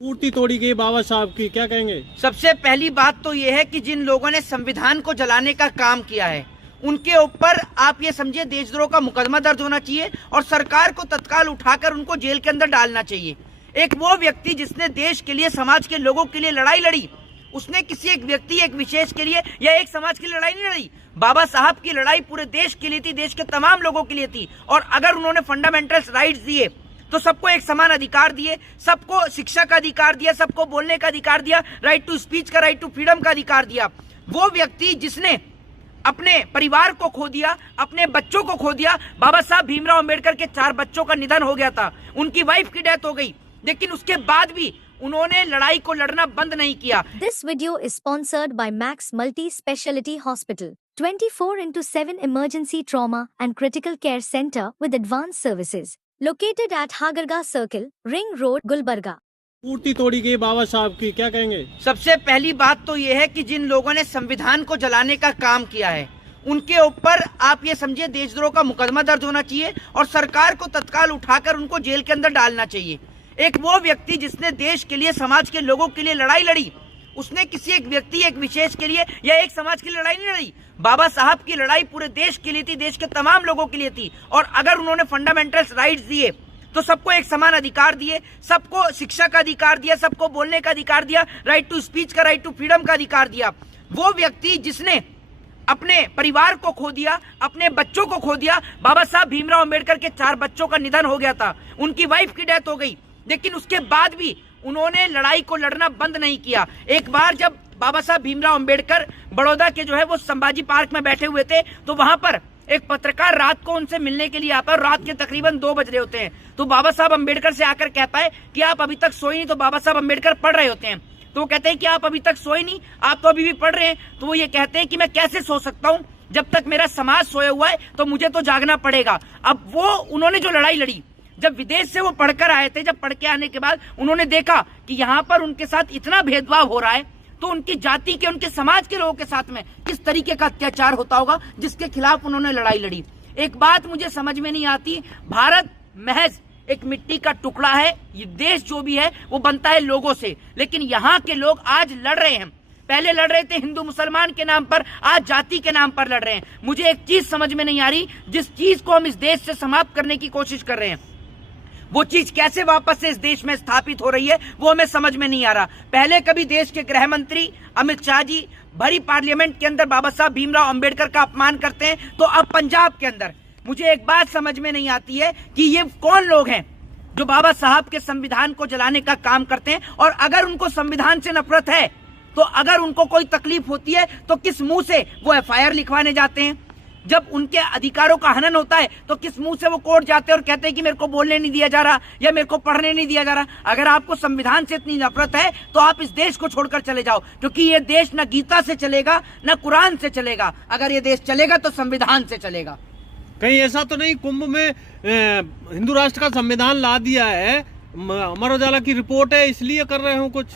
मूर्ति तोड़ी गई बाबा साहब की, क्या कहेंगे? सबसे पहली बात तो ये है कि जिन लोगों ने संविधान को जलाने का काम किया है उनके ऊपर आप ये समझिए देशद्रोह का मुकदमा दर्ज होना चाहिए और सरकार को तत्काल उठाकर उनको जेल के अंदर डालना चाहिए। एक वो व्यक्ति जिसने देश के लिए, समाज के लोगों के लिए लड़ाई लड़ी, उसने किसी एक व्यक्ति, एक विशेष के लिए या एक समाज के लिए लड़ाई नहीं लड़ी। बाबा साहब की लड़ाई पूरे देश के लिए थी, देश के तमाम लोगों के लिए थी। और अगर उन्होंने फंडामेंटल राइट्स दिए तो सबको एक समान अधिकार दिए, सबको शिक्षा का अधिकार दिया, सबको बोलने का अधिकार दिया, राइट टू स्पीच का, राइट टू फ्रीडम का अधिकार दिया। वो व्यक्ति जिसने अपने परिवार को खो दिया, अपने बच्चों को खो दिया। बाबा साहब भीमराव अंबेडकर के 4 बच्चों का निधन हो गया था, उनकी वाइफ की डेथ हो गई, लेकिन उसके बाद भी उन्होंने लड़ाई को लड़ना बंद नहीं किया। This video is sponsored by Max Multi Speciality Hospital, 24/7 emergency trauma and critical care center with advanced services, located at Hagarga Circle, Ring Road, Gulbarga. मूर्ति तोड़ी गई बाबा साहब की, क्या कहेंगे? सबसे पहली बात तो ये है कि जिन लोगों ने संविधान को जलाने का काम किया है उनके ऊपर आप ये समझिए देशद्रोह का मुकदमा दर्ज होना चाहिए और सरकार को तत्काल उठाकर उनको जेल के अंदर डालना चाहिए। एक वो व्यक्ति जिसने देश के लिए, समाज के लोगों के लिए लड़ाई लड़ी, उसने किसी एक व्यक्ति, एक विशेष के लिए या एक समाज के लिए लड़ाई नहीं लड़ी। बाबा साहब की लड़ाई पूरे देश के लिए थी, देश के तमाम लोगों के लिए थी। और अगर उन्होंने फंडामेंटल राइट्स दिए तो सबको एक समान अधिकार दिए, सबको शिक्षा का अधिकार दिया, सबको बोलने का अधिकार दिया, राइट टू स्पीच का, राइट टू फ्रीडम का अधिकार दिया। वो व्यक्ति जिसने अपने परिवार को खो दिया, अपने बच्चों को खो दिया। बाबा साहब भीमराव अंबेडकर के 4 बच्चों का निधन हो गया था, उनकी वाइफ की डेथ हो गई, लेकिन उसके बाद भी उन्होंने लड़ाई को लड़ना बंद नहीं किया। एक बार जब बाबा साहब भीमराव अंबेडकर बड़ौदा के वो संभाजी पार्क में बैठे हुए थे तो वहां पर एक पत्रकार रात को उनसे मिलने के लिए आता है। रात के तकरीबन 2 बज रहे होते हैं तो बाबा साहब अंबेडकर से आकर कहता है कि आप अभी तक सोए नहीं। तो बाबा साहब अंबेडकर पढ़ रहे होते हैं तो वो कहते हैं कि आप अभी तक सोए नहीं, आप तो अभी भी पढ़ रहे हैं। तो वो ये कहते हैं कि मैं कैसे सो सकता हूँ, जब तक मेरा समाज सोया हुआ है तो मुझे तो जागना पड़ेगा। अब वो उन्होंने जो लड़ाई लड़ी, जब विदेश से वो पढ़कर आए थे, जब पढ़ के आने के बाद उन्होंने देखा कि यहाँ पर उनके साथ इतना भेदभाव हो रहा है तो उनकी जाति के, उनके समाज के लोगों के साथ में किस तरीके का अत्याचार होता होगा, जिसके खिलाफ उन्होंने लड़ाई लड़ी। एक बात मुझे समझ में नहीं आती, भारत महज एक मिट्टी का टुकड़ा है, ये देश जो भी है वो बनता है लोगों से, लेकिन यहाँ के लोग आज लड़ रहे हैं। पहले लड़ रहे थे हिंदू मुसलमान के नाम पर, आज जाति के नाम पर लड़ रहे हैं। मुझे एक चीज समझ में नहीं आ रही, जिस चीज को हम इस देश से समाप्त करने की कोशिश कर रहे हैं वो चीज कैसे वापस से इस देश में स्थापित हो रही है वो हमें समझ में नहीं आ रहा। पहले कभी देश के गृह मंत्री अमित शाह जी भरी पार्लियामेंट के अंदर बाबा साहब भीमराव अंबेडकर का अपमान करते हैं, तो अब पंजाब के अंदर मुझे एक बात समझ में नहीं आती है कि ये कौन लोग हैं जो बाबा साहब के संविधान को जलाने का काम करते हैं। और अगर उनको संविधान से नफरत है तो अगर उनको कोई तकलीफ होती है तो किस मुंह से वो FIR लिखवाने जाते हैं? जब उनके अधिकारों का हनन होता है तो किस मुंह से वो कोर्ट जाते हैं और कहते हैं कि मेरे को बोलने नहीं दिया जा रहा या मेरे को पढ़ने नहीं दिया जा रहा? अगर आपको संविधान से इतनी नफरत है तो आप इस देश को छोड़कर चले जाओ, क्योंकि ये देश न गीता से चलेगा न कुरान से चलेगा। अगर ये देश चलेगा तो संविधान से चलेगा। कहीं ऐसा तो नहीं कुंभ में हिंदू राष्ट्र का संविधान ला दिया है, अमर उजाला की रिपोर्ट है इसलिए कर रहे हो कुछ?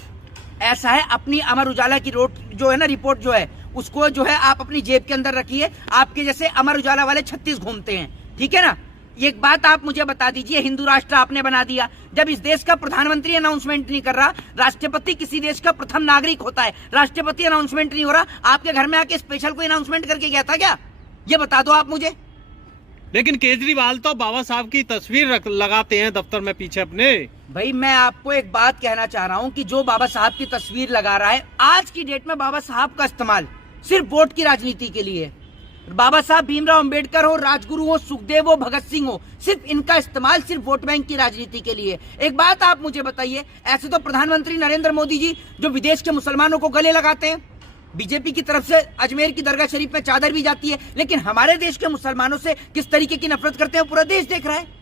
ऐसा है, अपनी अमर उजाला की रिपोर्ट जो है उसको आप अपनी जेब के अंदर रखिए। आपके जैसे अमर उजाला वाले 36 घूमते हैं, ठीक है ना। एक बात आप मुझे बता दीजिए, हिंदू राष्ट्र आपने बना दिया, जब इस देश का प्रधानमंत्री अनाउंसमेंट नहीं कर रहा, राष्ट्रपति किसी देश का प्रथम नागरिक होता है, राष्ट्रपति अनाउंसमेंट नहीं हो रहा, आपके घर में आके स्पेशल कोई अनाउंसमेंट करके गया था क्या? ये बता दो आप मुझे। लेकिन केजरीवाल तो बाबा साहब की तस्वीर लगाते हैं दफ्तर में पीछे अपने। भाई मैं आपको एक बात कहना चाह रहा हूँ कि जो बाबा साहब की तस्वीर लगा रहा है, आज की डेट में बाबा साहब का इस्तेमाल सिर्फ वोट की राजनीति के लिए। बाबा साहब भीमराव अंबेडकर हो, राजगुरु हो, सुखदेव हो, भगत सिंह हो, सिर्फ इनका इस्तेमाल सिर्फ वोट बैंक की राजनीति के लिए। एक बात आप मुझे बताइए, ऐसे तो प्रधानमंत्री नरेंद्र मोदी जी जो विदेश के मुसलमानों को गले लगाते हैं, बीजेपी की तरफ से अजमेर की दरगाह शरीफ में चादर भी जाती है, लेकिन हमारे देश के मुसलमानों से किस तरीके की नफरत करते हैं पूरा देश देख रहा है।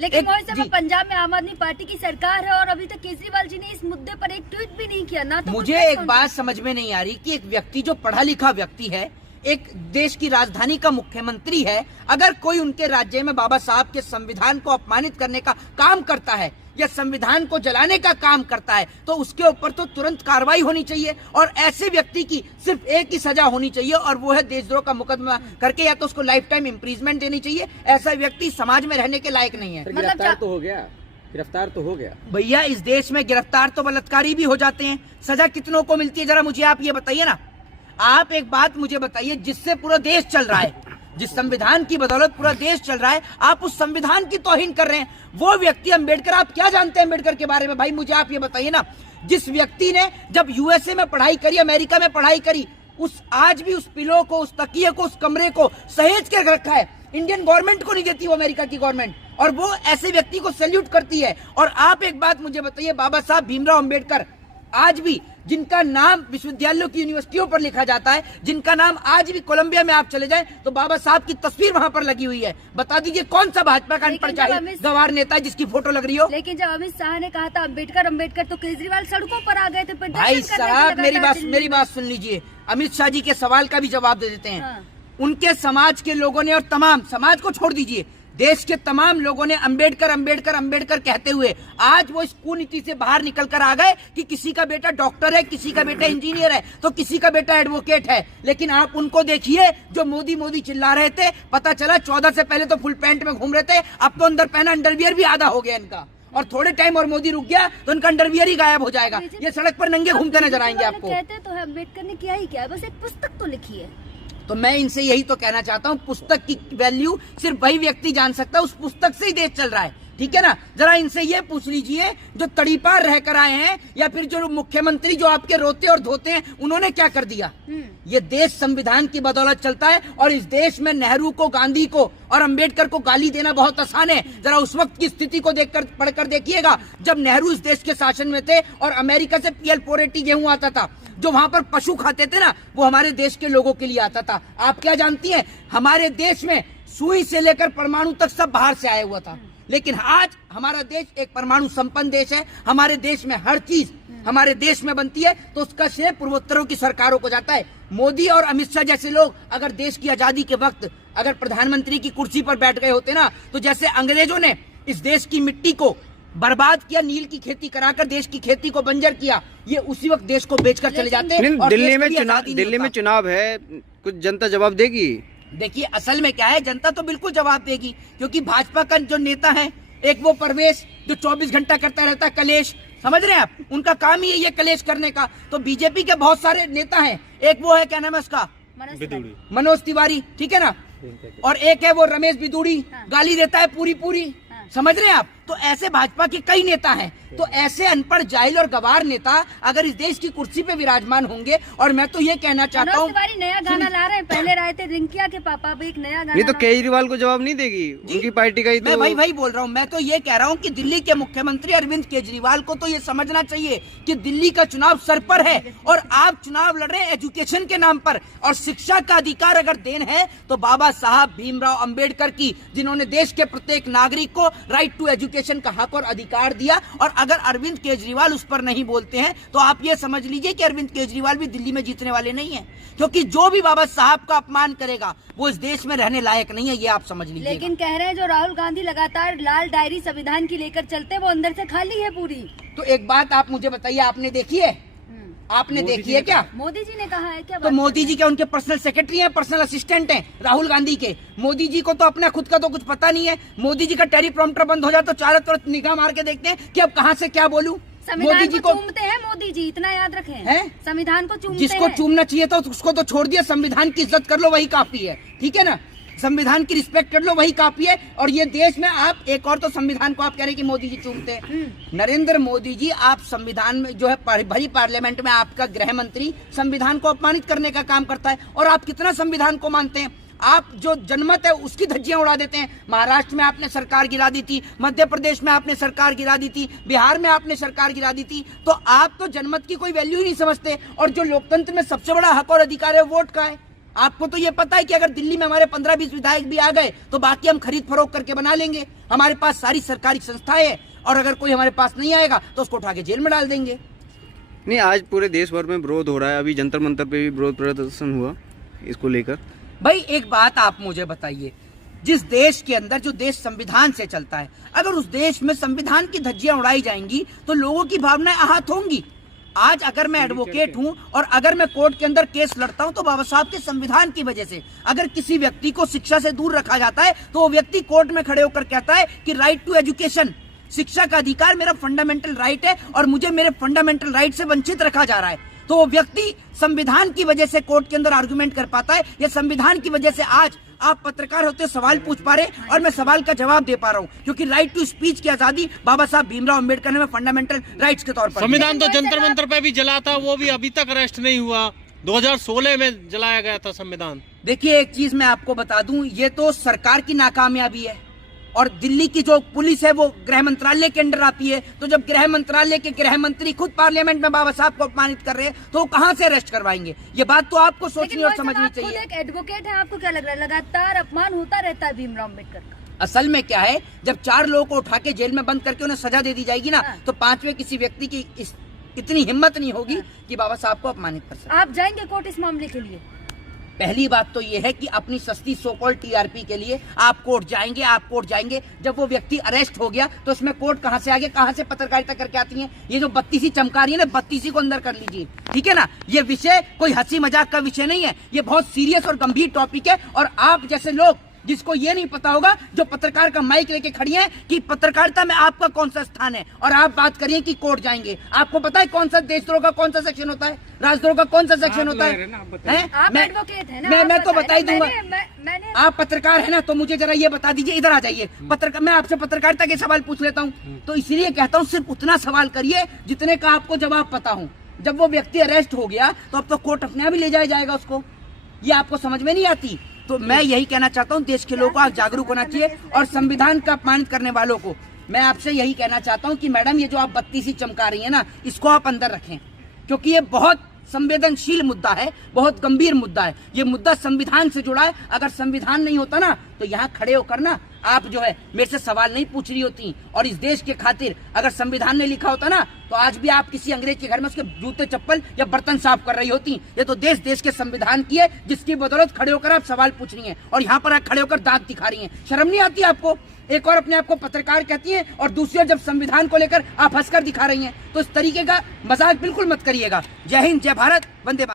लेकिन पंजाब में आम आदमी पार्टी की सरकार है और अभी तक केजरीवाल जी ने इस मुद्दे पर एक ट्वीट भी नहीं किया ना। तो मुझे एक बात समझ में नहीं आ रही कि एक व्यक्ति जो पढ़ा लिखा व्यक्ति है, एक देश की राजधानी का मुख्यमंत्री है, अगर कोई उनके राज्य में बाबा साहब के संविधान को अपमानित करने का काम करता है या संविधान को जलाने का काम करता है तो उसके ऊपर तो तुरंत कार्रवाई होनी चाहिए और ऐसे व्यक्ति की सिर्फ एक ही सजा होनी चाहिए और वो है देशद्रोह का मुकदमा करके या तो उसको लाइफ टाइम इम्प्रीजमेंट देनी चाहिए। ऐसा व्यक्ति समाज में रहने के लायक नहीं है। गिरफ्तार तो हो गया। गिरफ्तार तो हो गया भैया। इस देश में गिरफ्तार तो बलात्कारी भी हो जाते हैं, सजा कितनों को मिलती है जरा मुझे आप ये बताइए ना। आप एक बात मुझे बताइए, जिससे पूरा देश चल रहा है, जिस संविधान की बदौलत पूरा देश चल रहा है, आप उस संविधान की तौहीन कर रहे हैं। वो व्यक्ति अम्बेडकर, आप क्या जानते हैं अम्बेडकर के बारे में भाई, मुझे आप ये बताइए ना। जिस व्यक्ति ने जब यूएसए में पढ़ाई करी, अमेरिका में पढ़ाई करी, उस आज भी उस पिलो को, उस तकिए को, उस कमरे को सहेज के रखा है। इंडियन गवर्नमेंट को नहीं देती वो अमेरिका की गवर्नमेंट, और वो ऐसे व्यक्ति को सैल्यूट करती है। और आप एक बात मुझे बताइए, बाबा साहब भीमराव अंबेडकर आज भी, जिनका नाम विश्वविद्यालयों की यूनिवर्सिटियों पर लिखा जाता है, जिनका नाम आज भी कोलंबिया में आप चले जाएं तो बाबा साहब की तस्वीर वहां पर लगी हुई है। बता दीजिए कौन सा भाजपा का अनपढ़ जाहिल गंवार नेता है जिसकी फोटो लग रही हो। लेकिन जब अमित शाह ने कहा था अम्बेडकर अम्बेडकर, तो केजरीवाल सड़कों पर आ गए थे। भाई साहब मेरी बात सुन लीजिए, अमित शाह जी के सवाल का भी जवाब दे देते हैं। हाँ। उनके समाज के लोगों ने, और तमाम समाज को छोड़ दीजिए, देश के तमाम लोगों ने अम्बेडकर अम्बेडकर अम्बेडकर कहते हुए आज वो इस कुनीति से बाहर निकल कर आ गए कि किसी का बेटा डॉक्टर है, किसी का बेटा इंजीनियर है, तो किसी का बेटा एडवोकेट है। लेकिन आप उनको देखिए जो मोदी मोदी चिल्ला रहे थे, पता चला 14 से पहले तो फुल पैंट में घूम रहे थे, अब तो अंदर पहना अंडरवियर भी आधा हो गया इनका, और थोड़े टाइम और मोदी रुक गया तो उनका अंडरवियर ही गायब हो जाएगा। ये सड़क पर नंगे घूमते नजर आएंगे आपको। कहते तो है अम्बेडकर ने किया ही क्या है, बस एक पुस्तक तो लिखी है। तो मैं इनसे यही तो कहना चाहता हूँ, पुस्तक की वैल्यू सिर्फ वही व्यक्ति जान सकता है, उस पुस्तक से ही देश चल रहा है, ठीक है ना। जरा इनसे ये पूछ लीजिए जो तड़ीपार रह कर आए हैं, या फिर जो मुख्यमंत्री जो आपके रोते और धोते हैं, उन्होंने क्या कर दिया। ये देश संविधान की बदौलत चलता है, और इस देश में नेहरू को, गांधी को और अंबेडकर को गाली देना बहुत आसान है। जरा उस वक्त की स्थिति को देखकर पढ़कर देखिएगा, जब नेहरू इस देश के शासन में थे और अमेरिका से PL 480 गेहूं आता था, जो वहां पर पशु खाते थे ना, वो हमारे देश के लोगों के लिए आता था। आप क्या जानती हैं, हमारे देश में सुई से लेकर परमाणु तक सब बाहर से आया हुआ था। लेकिन आज हमारा देश एक परमाणु संपन्न देश है, हमारे देश में हर चीज हमारे देश में बनती है, तो उसका श्रेय पूर्वोत्तरों की सरकारों को जाता है। मोदी और अमित शाह जैसे लोग अगर देश की आजादी के वक्त अगर प्रधानमंत्री की कुर्सी पर बैठ गए होते ना, तो जैसे अंग्रेजों ने इस देश की मिट्टी को बर्बाद किया, नील की खेती कराकर देश की खेती को बंजर किया, ये उसी वक्त देश को बेचकर चले जाते हैं। दिल्ली में चुनाव है, कुछ जनता जवाब देगी। देखिए असल में क्या है, जनता तो बिल्कुल जवाब देगी, क्योंकि भाजपा का जो नेता है, एक वो परवेश जो 24 घंटा करता रहता है कलेश, समझ रहे हैं आप, उनका काम ही है ये कलेश करने का। तो बीजेपी के बहुत सारे नेता हैं, एक वो है क्या नाम है उसका, मनोज तिवारी, ठीक है ना, और एक है वो रमेश बिदूड़ी, गाली देता है पूरी पूरी, समझ रहे हैं आप। तो ऐसे भाजपा के कई नेता हैं। तो ऐसे अनपढ़ जाहिल और गवार नेता अगर इस देश की कुर्सी पे विराजमान होंगे, और मैं तो ये कहना चाहता हूँ, नया गाना ला रहे हैं, पहले लाए थे रिंकिया के पापा, अब एक नया गाना। नहीं तो केजरीवाल को जवाब नहीं देगी, उनकी पार्टी का ही तो। मैं वही बोल रहा हूँ, मैं तो ये कह रहा हूँ कि दिल्ली के मुख्यमंत्री अरविंद केजरीवाल को तो ये समझना चाहिए कि दिल्ली का चुनाव सर पर है, और आप चुनाव लड़ रहे हैं एजुकेशन के नाम पर, और शिक्षा का अधिकार अगर देन है तो बाबा साहब भीमराव अंबेडकर की, जिन्होंने देश के प्रत्येक नागरिक को राइट टू एजुकेशन का हक और अधिकार दिया। और अगर अरविंद केजरीवाल उस पर नहीं बोलते हैं तो आप ये समझ लीजिए कि अरविंद केजरीवाल भी दिल्ली में जीतने वाले नहीं हैं, क्योंकि जो भी बाबा साहब का अपमान करेगा वो इस देश में रहने लायक नहीं है, ये आप समझ लीजिए। लेकिन कह रहे हैं जो राहुल गांधी लगातार लाल डायरी संविधान की लेकर चलते हैं, वो अंदर से खाली है पूरी। तो एक बात आप मुझे बताइए, आपने देखी है, आपने देखी है क्या? मोदी जी ने कहा है क्या? तो मोदी जी के उनके पर्सनल सेक्रेटरी हैं, पर्सनल असिस्टेंट हैं राहुल गांधी के। मोदी जी को तो अपना खुद का तो कुछ पता नहीं है। मोदी जी का टेलीप्रॉम्प्टर बंद हो जाए तो चारों तरफ निगाह मार के देखते हैं कि अब कहाँ से क्या बोलूं। मोदी जी को चूमते हैं मोदी जी, इतना याद रखें, हैं? संविधान को चूमते हैं। जिसको चूमना चाहिए तो उसको तो छोड़ दिया, संविधान की इज्जत कर लो, वही काफी है, ठीक है ना। संविधान की रिस्पेक्ट कर लो, वही काफी है। और ये देश में आप एक और तो संविधान को आप कह रहे हैं कि मोदी जी चूमते हैं। नरेंद्र मोदी जी, आप संविधान में जो है भरी पार्लियामेंट में आपका गृह मंत्री संविधान को अपमानित करने का काम करता है, और आप कितना संविधान को मानते हैं। आप जो जनमत है उसकी धज्जियां उड़ा देते हैं। महाराष्ट्र में आपने सरकार गिरा दी थी, मध्य प्रदेश में आपने सरकार गिरा दी थी, बिहार में आपने सरकार गिरा दी थी। तो आप तो जनमत की कोई वैल्यू ही नहीं समझते। और जो लोकतंत्र में सबसे बड़ा हक और अधिकार है वोट का है। आपको तो ये पता है कि अगर दिल्ली में हमारे 15-20 विधायक भी आ गए तो बाकी हम खरीद फरोख्त करके बना लेंगे। हमारे पास सारी सरकारी संस्थाएं हैं, और अगर कोई हमारे पास नहीं आएगा तो उसको उठा के जेल में डाल देंगे। नहीं, आज पूरे देश भर में विरोध हो रहा है, अभी जंतर मंतर पे भी विरोध प्रदर्शन हुआ इसको लेकर। भाई एक बात आप मुझे बताइए, जिस देश के अंदर जो देश संविधान से चलता है, अगर उस देश में संविधान की धज्जियां उड़ाई जाएंगी तो लोगों की भावनाएं आहत होंगी। आज अगर मैं एडवोकेट हूं और अगर मैं कोर्ट के अंदर केस लड़ता हूं तो बाबा साहब के संविधान की वजह से। अगर किसी व्यक्ति को शिक्षा से दूर रखा जाता है तो वो व्यक्ति कोर्ट में खड़े होकर कहता है कि राइट टू एजुकेशन, शिक्षा का अधिकार मेरा फंडामेंटल राइट है और मुझे मेरे फंडामेंटल राइट से वंचित रखा जा रहा है, तो वो व्यक्ति संविधान की वजह से कोर्ट के अंदर आर्गुमेंट कर पाता है, या संविधान की वजह से आज आप पत्रकार होते सवाल पूछ पा रहे और मैं सवाल का जवाब दे पा रहा हूँ, क्योंकि राइट टू स्पीच की आजादी बाबा साहब भीमराव अंबेडकर ने फंडामेंटल राइट्स के तौर पर। संविधान तो जंतर मंतर पे भी जला था, वो भी अभी तक अरेस्ट नहीं हुआ। 2016 में जलाया गया था संविधान। देखिए एक चीज मैं आपको बता दूं, ये तो सरकार की नाकामयाबी है, और दिल्ली की जो पुलिस है वो गृह मंत्रालय के अंडर आती है, तो जब गृह मंत्रालय के गृह मंत्री खुद पार्लियामेंट में बाबा साहब को अपमानित कर रहे हैं तो वो कहां से अरेस्ट करवाएंगे? ये बात तो आपको सोचनी और समझनी चाहिए। एक एडवोकेट है, आपको क्या लग रहा है लगातार अपमान होता रहता है भीमराव अम्बेडकर का? असल में क्या है, जब 4 लोगों को उठा के जेल में बंद करके उन्हें सजा दे दी जाएगी ना, तो 5वें किसी व्यक्ति की इतनी हिम्मत नहीं होगी कि बाबा साहब को अपमानित कर सके। आप जाएंगे कोर्ट इस मामले के लिए? पहली बात तो ये है कि अपनी सस्ती सो कॉल्ड टीआरपी के लिए आप कोर्ट जाएंगे। जब वो व्यक्ति अरेस्ट हो गया तो उसमें कोर्ट कहां से आ गया, कहां से पत्रकारिता करके आती है? ये जो बत्तीसी चमका रही है ना, बत्तीसी को अंदर कर लीजिए, ठीक है ना। ये विषय कोई हंसी मजाक का विषय नहीं है, ये बहुत सीरियस और गंभीर टॉपिक है। और आप जैसे लोग जिसको ये नहीं पता होगा, जो पत्रकार का माइक लेके खड़ी हैं कि पत्रकारिता में आपका कौन सा स्थान है, और आप बात करिए कि कोर्ट जाएंगे। आपको पता है कौन सा देशद्रोह का कौन सा सेक्शन होता है, राजद्रोह का कौन सा सेक्शन होता है? आप एडवोकेट हैं ना, मैं तो बता ही दूंगा। मैंने आप पत्रकार है ना, तो मुझे जरा ये बता दीजिए, इधर आ जाइए। मैं आपसे पत्रकारिता के सवाल पूछ लेता हूँ, तो इसलिए कहता हूँ सिर्फ उतना सवाल करिए जितने का आपको जवाब पता हो। जब वो व्यक्ति अरेस्ट हो गया तो अब तो कोर्ट अपने आप ही ले जाएगा उसको। ये आपको समझ में नहीं आती? तो मैं यही कहना चाहता हूँ, देश के लोगों को आज जागरूक होना चाहिए, और संविधान का अपमानित करने वालों को मैं आपसे यही कहना चाहता हूँ कि मैडम, ये जो आप बत्तीसी चमका रही है ना, इसको आप अंदर रखें, क्योंकि ये बहुत संवेदनशील मुद्दा है, बहुत गंभीर मुद्दा है। ये मुद्दा संविधान से जुड़ा है। अगर संविधान नहीं होता ना, तो यहाँ खड़े होकर ना आप जो है मेरे से सवाल नहीं पूछ रही होती, और इस देश के खातिर अगर संविधान ने लिखा होता ना, तो आज भी आप किसी अंग्रेज के घर में उसके जूते चप्पल या बर्तन साफ कर रही होती। ये तो देश के संविधान की है, जिसकी बदौलत खड़े होकर आप सवाल पूछ रही हैं, और यहाँ पर आप खड़े होकर दांत दिखा रही हैं। शर्म नहीं आती आपको? एक और अपने आप को पत्रकार कहती हैं, और दूसरी ओर जब संविधान को लेकर आप हंसकर दिखा रही हैं, तो इस तरीके का मजाक बिल्कुल मत करिएगा। जय हिंद, जय भारत, वंदे मातरम।